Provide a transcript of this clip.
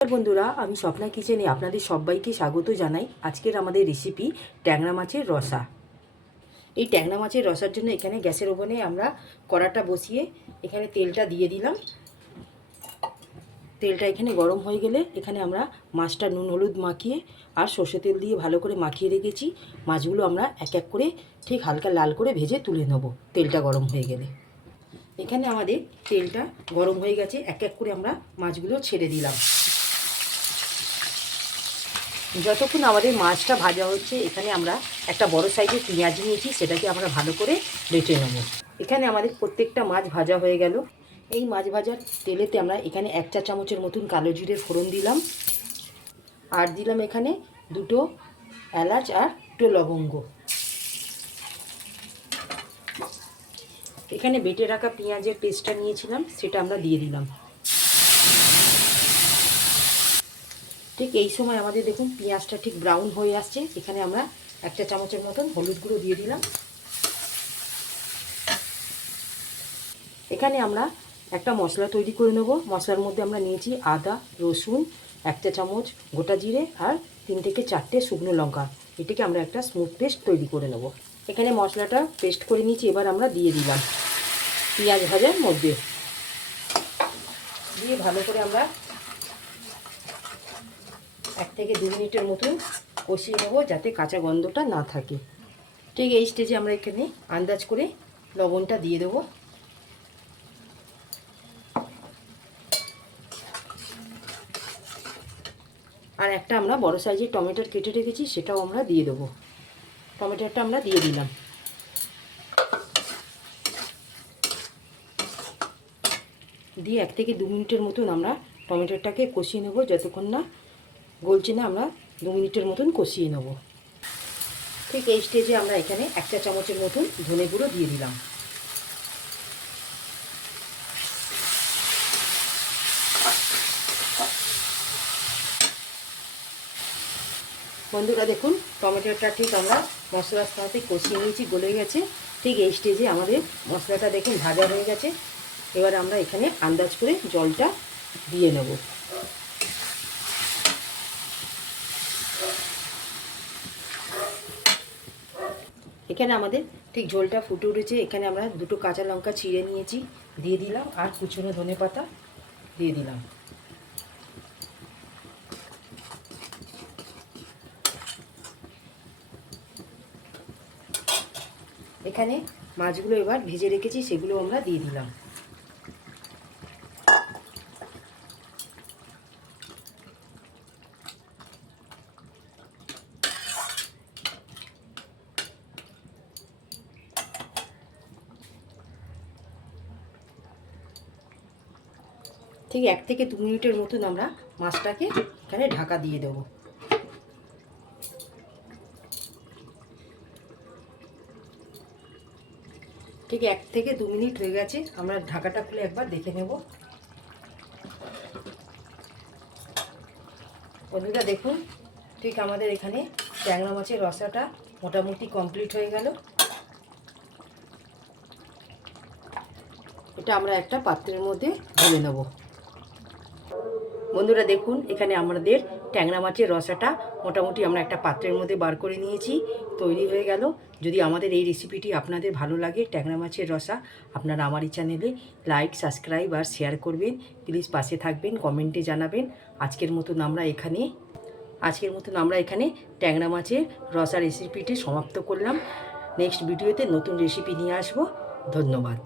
বন্ধুরা, আমি স্বপ্না কিচেনে আপনাদের সবাইকে স্বাগত জানাই। আজকের আমাদের রেসিপি ট্যাংরা মাছের রসা। এই ট্যাংরা মাছের রসার জন্য এখানে গ্যাসের ওভেনে আমরা কড়াটা বসিয়ে এখানে তেলটা দিয়ে দিলাম। তেলটা এখানে গরম হয়ে গেলে এখানে আমরা মাছটা নুন হলুদ মাখিয়ে আর সর্ষে তেল দিয়ে ভালো করে মাখিয়ে রেখেছি। মাছগুলো আমরা এক এক করে ঠিক হালকা লাল করে ভেজে তুলে নেব তেলটা গরম হয়ে গেলে। এখানে আমাদের তেলটা গরম হয়ে গেছে, এক এক করে আমরা মাছগুলো ছেড়ে দিলাম। যতক্ষণ আমাদের মাছটা ভাজা হচ্ছে এখানে আমরা একটা বড় সাইজের পেঁয়াজ নিয়েছি, সেটাকে আমরা ভালো করে বেটে নেব। এখানে আমাদের প্রত্যেকটা মাছ ভাজা হয়ে গেল। এই মাছ ভাজার তেলেতে আমরা এখানে 1 চা চামচের মতন কালো জিরের ফোড়ন দিলাম, আর দিলাম এখানে 2টো এলাচ আর 2 লবঙ্গ। এখানে বেটে রাখা পেঁয়াজের পেস্টটা নিয়েছিলাম, সেটা আমরা দিয়ে দিলাম। ঠিক এই সময় আমাদের দেখুন পেঁয়াজটা ঠিক ব্রাউন হয়ে আসছে। এখানে আমরা 1 চা চামচের মতন হলুদ গুঁড়ো দিয়ে দিলাম। এখানে আমরা একটা মশলা তৈরি করে নেব। মশলার মধ্যে আমরা নিয়েছি আদা, রসুন, 1 চা চামচ গোটা জিরে আর 3 থেকে 4টে শুকনো লঙ্কা। এটাকে আমরা একটা স্মুথ পেস্ট তৈরি করে নেব। এখানে মশলাটা পেস্ট করে নিয়েছি, এবার আমরা দিয়ে দিলাম পেঁয়াজ ভাজার মধ্যে। দিয়ে ভালো করে আমরা 1 থেকে 2 মিনিটের মতন কষিয়ে নেব, যাতে কাঁচা গন্ধটা না থাকে। ঠিক এই স্টেজে আমরা এখানে আন্দাজ করে লবণটা দিয়ে দেবো। আর একটা আমরা বড় সাইজের টমেটোর কেটে রেখেছি, সেটাও আমরা দিয়ে দেবো। টমেটোটা আমরা দিয়ে দিলাম। দিয়ে 1 থেকে 2 মিনিটের মতন আমরা টমেটোটাকে কষিয়ে নেব। যতক্ষণ না গলছে না আমরা 2 মিনিটের মতন কষিয়ে নেব। ঠিক এই স্টেজে আমরা এখানে 1 চা চামচের মতন ধনে গুঁড়ো দিয়ে দিলাম। বন্ধুরা দেখুন, টমেটোটা ঠিক আমরা মশলার সাথে কষিয়ে নিয়েছি, গলে গেছে। ঠিক এই স্টেজে আমাদের মশলাটা দেখুন ভাজা হয়ে গেছে। এবার আমরা এখানে আন্দাজ করে জলটা দিয়ে নেব। এখানে আমাদের ঠিক ঝোলটা ফুটে উঠেছে। এখানে আমরা 2টো কাঁচা লঙ্কা ছিঁড়ে নিয়েছি, দিয়ে দিলাম, আর কুচনো ধনেপাতা দিয়ে দিলাম। এখানে মাছগুলো এবার ভেজে রেখেছি, সেগুলো আমরা দিয়ে দিলাম। ঠিক 1 থেকে 2 মিনিটের মতন আমরা মাছটাকে এখানে ঢাকা দিয়ে দেবো। ঠিক 1 থেকে 2 মিনিট হয়ে গেছে। আমরা ঢাকাটা খুলে একবার দেখে নেব। বন্ধুরা দেখুন, ঠিক আমাদের এখানে ট্যাংরা মাছের রসাটা মোটামুটি কমপ্লিট হয়ে গেল। এটা আমরা একটা পাত্রের মধ্যে ঢেলে নেব। বন্ধুরা দেখুন, এখানে আমাদের ট্যাংরা মাছের রসাটা মোটামুটি আমরা একটা পাত্রের মধ্যে বার করে নিয়েছি, তৈরি হয়ে গেল। যদি আমাদের এই রেসিপিটি আপনাদের ভালো লাগে, ট্যাংরা মাছের রসা, আপনারা আমার এই চ্যানেলে লাইক, সাবস্ক্রাইব আর শেয়ার করবেন। প্লিজ পাশে থাকবেন, কমেন্টে জানাবেন। আজকের মতন আমরা এখানে ট্যাংরা মাছের রসা রেসিপিটি সমাপ্ত করলাম। নেক্সট ভিডিওতে নতুন রেসিপি নিয়ে আসবো। ধন্যবাদ।